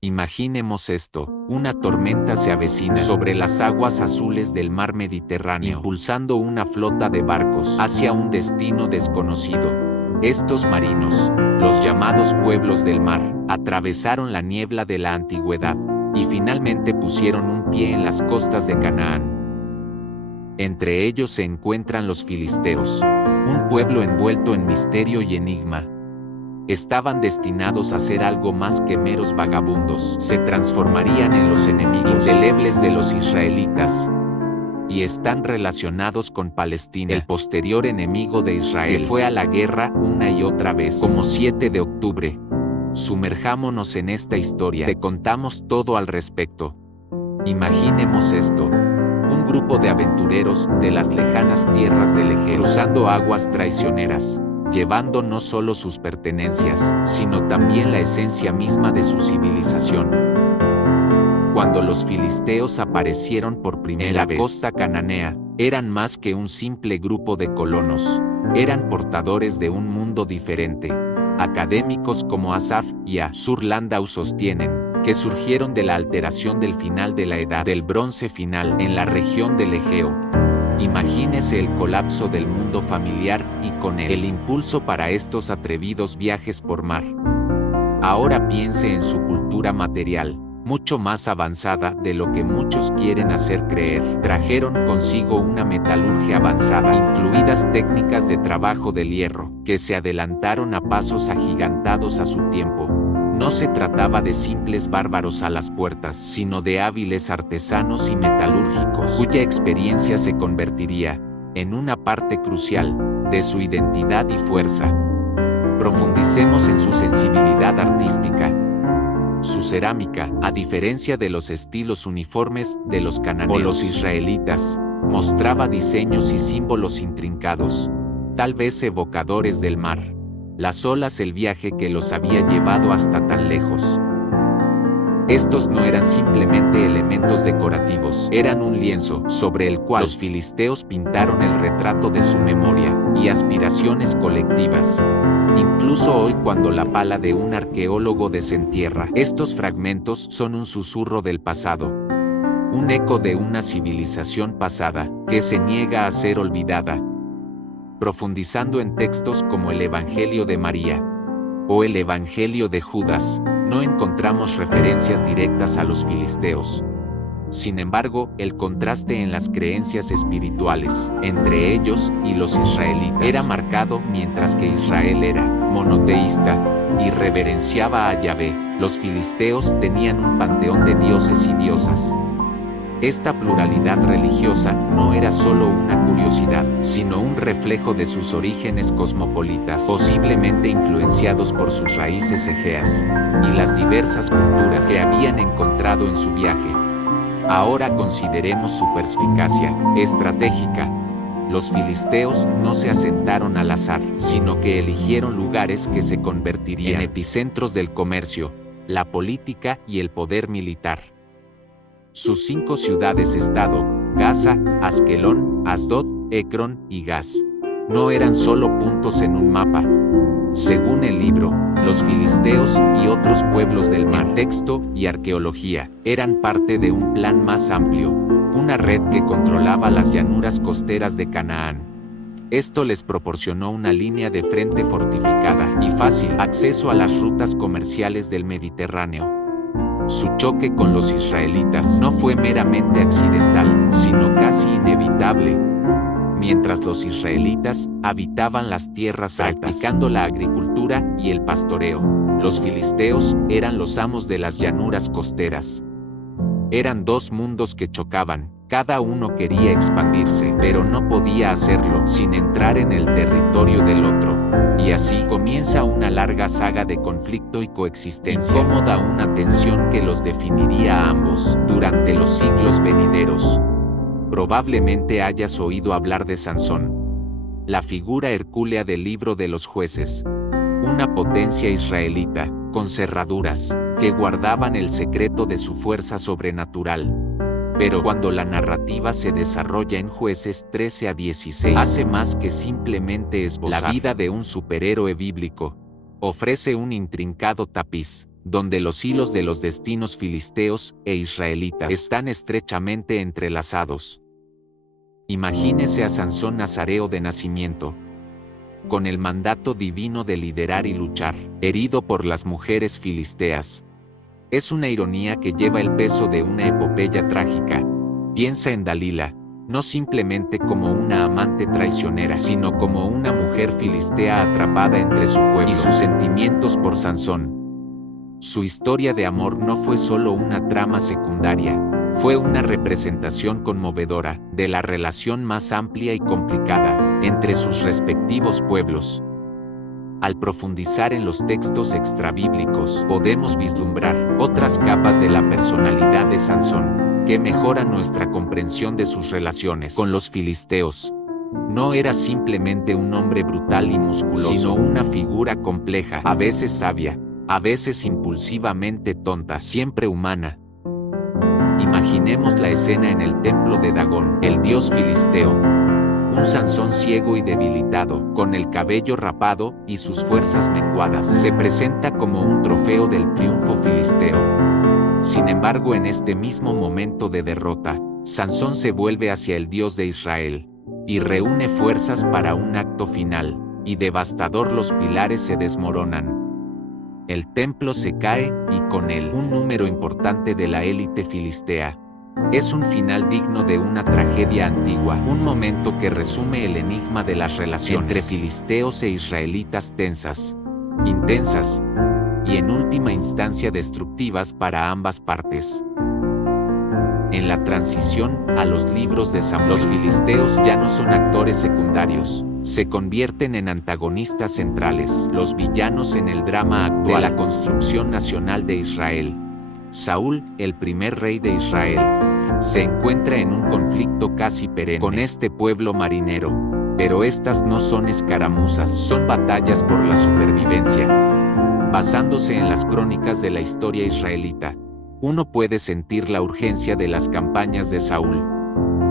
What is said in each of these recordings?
Imaginemos esto, una tormenta se avecina sobre las aguas azules del mar Mediterráneo, impulsando una flota de barcos hacia un destino desconocido. Estos marinos, los llamados pueblos del mar, atravesaron la niebla de la antigüedad y finalmente pusieron un pie en las costas de Canaán. Entre ellos se encuentran los filisteos, un pueblo envuelto en misterio y enigma. Estaban destinados a ser algo más que meros vagabundos. Se transformarían en los enemigos indelebles de los israelitas. Y están relacionados con Palestina, el posterior enemigo de Israel, que fue a la guerra una y otra vez, como 7 de octubre. Sumerjámonos en esta historia. Te contamos todo al respecto. Imaginemos esto. Un grupo de aventureros de las lejanas tierras del Egeo, cruzando aguas traicioneras, llevando no solo sus pertenencias, sino también la esencia misma de su civilización. Cuando los filisteos aparecieron por primera vez en la costa cananea, eran más que un simple grupo de colonos. Eran portadores de un mundo diferente. Académicos como Asaf y Assur Landau sostienen que surgieron de la alteración del final de la Edad del Bronce final en la región del Egeo. Imagínese el colapso del mundo familiar y con él el impulso para estos atrevidos viajes por mar. Ahora piense en su cultura material, mucho más avanzada de lo que muchos quieren hacer creer. Trajeron consigo una metalurgia avanzada, incluidas técnicas de trabajo del hierro, que se adelantaron a pasos agigantados a su tiempo. No se trataba de simples bárbaros a las puertas, sino de hábiles artesanos y metalúrgicos, cuya experiencia se convertiría en una parte crucial de su identidad y fuerza. Profundicemos en su sensibilidad artística. Su cerámica, a diferencia de los estilos uniformes de los cananeos o los israelitas, mostraba diseños y símbolos intrincados, tal vez evocadores del mar, las olas, el viaje que los había llevado hasta tan lejos. Estos no eran simplemente elementos decorativos, eran un lienzo sobre el cual los filisteos pintaron el retrato de su memoria y aspiraciones colectivas. Incluso hoy, cuando la pala de un arqueólogo desentierra estos fragmentos, son un susurro del pasado, un eco de una civilización pasada que se niega a ser olvidada. Profundizando en textos como el Evangelio de María o el Evangelio de Judas, no encontramos referencias directas a los filisteos. Sin embargo, el contraste en las creencias espirituales entre ellos y los israelitas era marcado. Mientras que Israel era monoteísta y reverenciaba a Yahvé, los filisteos tenían un panteón de dioses y diosas. Esta pluralidad religiosa no era solo una curiosidad, sino un reflejo de sus orígenes cosmopolitas, posiblemente influenciados por sus raíces egeas y las diversas culturas que habían encontrado en su viaje. Ahora consideremos su perspicacia estratégica. Los filisteos no se asentaron al azar, sino que eligieron lugares que se convertirían en epicentros del comercio, la política y el poder militar. Sus 5 ciudades-estado, Gaza, Askelón, Asdod, Ecrón y Gaz, no eran solo puntos en un mapa. Según el libro, los filisteos y otros pueblos del mar, texto y arqueología, eran parte de un plan más amplio, una red que controlaba las llanuras costeras de Canaán. Esto les proporcionó una línea de frente fortificada y fácil acceso a las rutas comerciales del Mediterráneo. Su choque con los israelitas no fue meramente accidental, sino casi inevitable. Mientras los israelitas habitaban las tierras altas, practicando la agricultura y el pastoreo, los filisteos eran los amos de las llanuras costeras. Eran 2 mundos que chocaban, cada uno quería expandirse, pero no podía hacerlo sin entrar en el territorio del otro. Y así comienza una larga saga de conflicto y coexistencia, incómoda, una tensión que los definiría a ambos durante los siglos venideros. Probablemente hayas oído hablar de Sansón, la figura hercúlea del libro de los Jueces, una potencia israelita, con cerraduras, que guardaban el secreto de su fuerza sobrenatural. Pero cuando la narrativa se desarrolla en Jueces 13 a 16, hace más que simplemente esbozar la vida de un superhéroe bíblico. Ofrece un intrincado tapiz donde los hilos de los destinos filisteos e israelitas están estrechamente entrelazados. Imagínese a Sansón nazareo de nacimiento, con el mandato divino de liderar y luchar, herido por las mujeres filisteas. Es una ironía que lleva el peso de una epopeya trágica. Piensa en Dalila, no simplemente como una amante traicionera, sino como una mujer filistea atrapada entre su pueblo y sus sentimientos por Sansón. Su historia de amor no fue solo una trama secundaria, fue una representación conmovedora de la relación más amplia y complicada entre sus respectivos pueblos. Al profundizar en los textos extrabíblicos, podemos vislumbrar otras capas de la personalidad de Sansón, que mejoran nuestra comprensión de sus relaciones con los filisteos. No era simplemente un hombre brutal y musculoso, sino una figura compleja, a veces sabia, a veces impulsivamente tonta, siempre humana. Imaginemos la escena en el templo de Dagón, el dios filisteo. Un Sansón ciego y debilitado, con el cabello rapado y sus fuerzas menguadas, se presenta como un trofeo del triunfo filisteo. Sin embargo, en este mismo momento de derrota, Sansón se vuelve hacia el Dios de Israel y reúne fuerzas para un acto final, y devastador los pilares se desmoronan. El templo se cae, y con él un número importante de la élite filistea. Es un final digno de una tragedia antigua, un momento que resume el enigma de las relaciones entre filisteos e israelitas tensas, intensas, y en última instancia destructivas para ambas partes. En la transición a los libros de Samuel, los filisteos ya no son actores secundarios, se convierten en antagonistas centrales, los villanos en el drama actual de la construcción nacional de Israel. Saúl, el primer rey de Israel, se encuentra en un conflicto casi perenne con este pueblo marinero, pero estas no son escaramuzas, son batallas por la supervivencia. Basándose en las crónicas de la historia israelita, uno puede sentir la urgencia de las campañas de Saúl.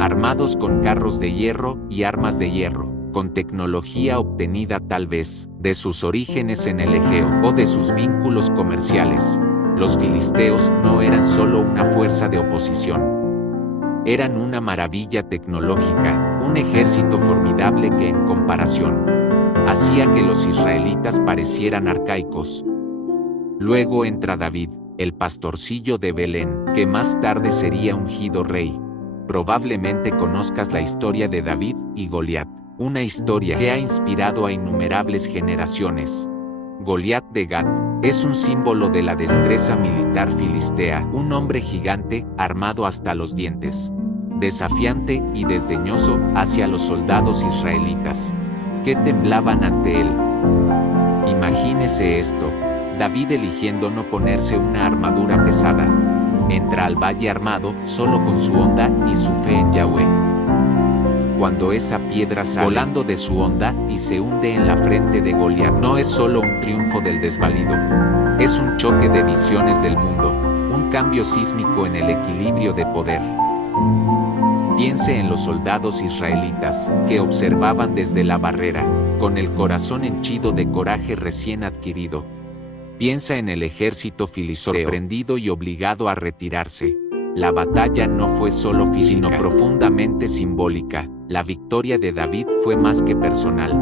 Armados con carros de hierro y armas de hierro, con tecnología obtenida tal vez de sus orígenes en el Egeo o de sus vínculos comerciales, los filisteos no eran solo una fuerza de oposición. Eran una maravilla tecnológica, un ejército formidable que en comparación hacía que los israelitas parecieran arcaicos. Luego entra David, el pastorcillo de Belén, que más tarde sería ungido rey. Probablemente conozcas la historia de David y Goliat, una historia que ha inspirado a innumerables generaciones. Goliat de Gat es un símbolo de la destreza militar filistea, un hombre gigante, armado hasta los dientes, desafiante y desdeñoso hacia los soldados israelitas, que temblaban ante él. Imagínese esto, David eligiendo no ponerse una armadura pesada. Entra al valle armado, solo con su honda y su fe en Yahweh. Cuando esa piedra sale volando de su honda y se hunde en la frente de Goliat, no es solo un triunfo del desvalido, es un choque de visiones del mundo, un cambio sísmico en el equilibrio de poder. Piense en los soldados israelitas, que observaban desde la barrera, con el corazón henchido de coraje recién adquirido. Piensa en el ejército filisteo, sorprendido y obligado a retirarse. La batalla no fue solo física, sino profundamente simbólica. La victoria de David fue más que personal.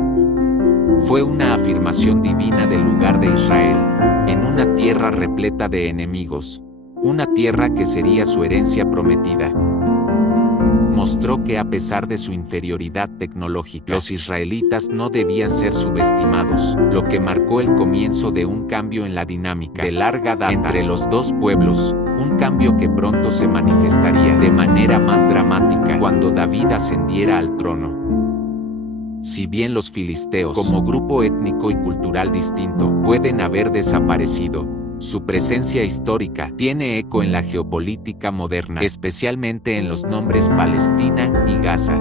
Fue una afirmación divina del lugar de Israel, en una tierra repleta de enemigos, una tierra que sería su herencia prometida. Mostró que a pesar de su inferioridad tecnológica, los israelitas no debían ser subestimados, lo que marcó el comienzo de un cambio en la dinámica de larga data entre los dos pueblos, un cambio que pronto se manifestaría de manera más dramática cuando David ascendiera al trono. Si bien los filisteos, como grupo étnico y cultural distinto, pueden haber desaparecido, su presencia histórica tiene eco en la geopolítica moderna, especialmente en los nombres Palestina y Gaza.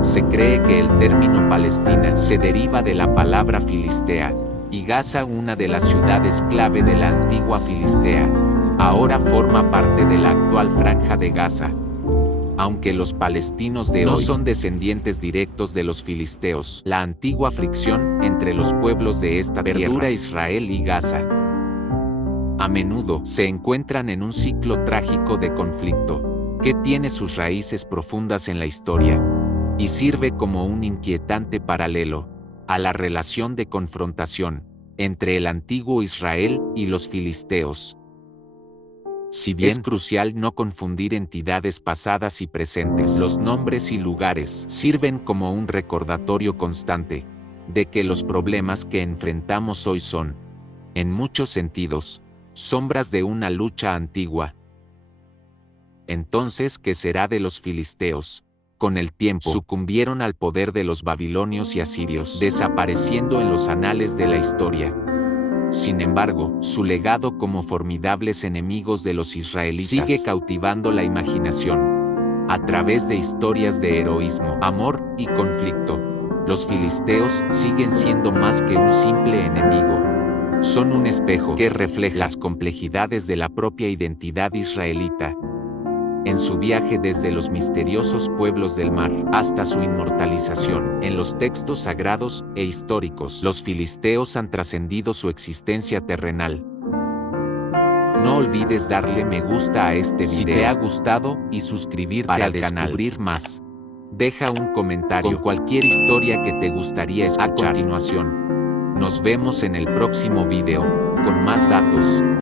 Se cree que el término Palestina se deriva de la palabra filistea, y Gaza, una de las ciudades clave de la antigua Filistea, ahora forma parte de la actual Franja de Gaza. Aunque los palestinos de hoy no son descendientes directos de los filisteos, la antigua fricción entre los pueblos de esta tierra, Israel y Gaza, A menudo se encuentran en un ciclo trágico de conflicto, que tiene sus raíces profundas en la historia, y sirve como un inquietante paralelo a la relación de confrontación entre el antiguo Israel y los filisteos. Si bien es crucial no confundir entidades pasadas y presentes, los nombres y lugares sirven como un recordatorio constante de que los problemas que enfrentamos hoy son, en muchos sentidos, sombras de una lucha antigua. Entonces, ¿qué será de los filisteos? Con el tiempo, sucumbieron al poder de los babilonios y asirios, desapareciendo en los anales de la historia. Sin embargo, su legado como formidables enemigos de los israelitas sigue cautivando la imaginación. A través de historias de heroísmo, amor y conflicto, los filisteos siguen siendo más que un simple enemigo. Son un espejo que refleja las complejidades de la propia identidad israelita. En su viaje desde los misteriosos pueblos del mar hasta su inmortalización en los textos sagrados e históricos, los filisteos han trascendido su existencia terrenal. No olvides darle me gusta a este video si te ha gustado y suscribirte al canal. Para descubrir más, deja un comentario con cualquier historia que te gustaría escuchar. A continuación, nos vemos en el próximo video con más datos.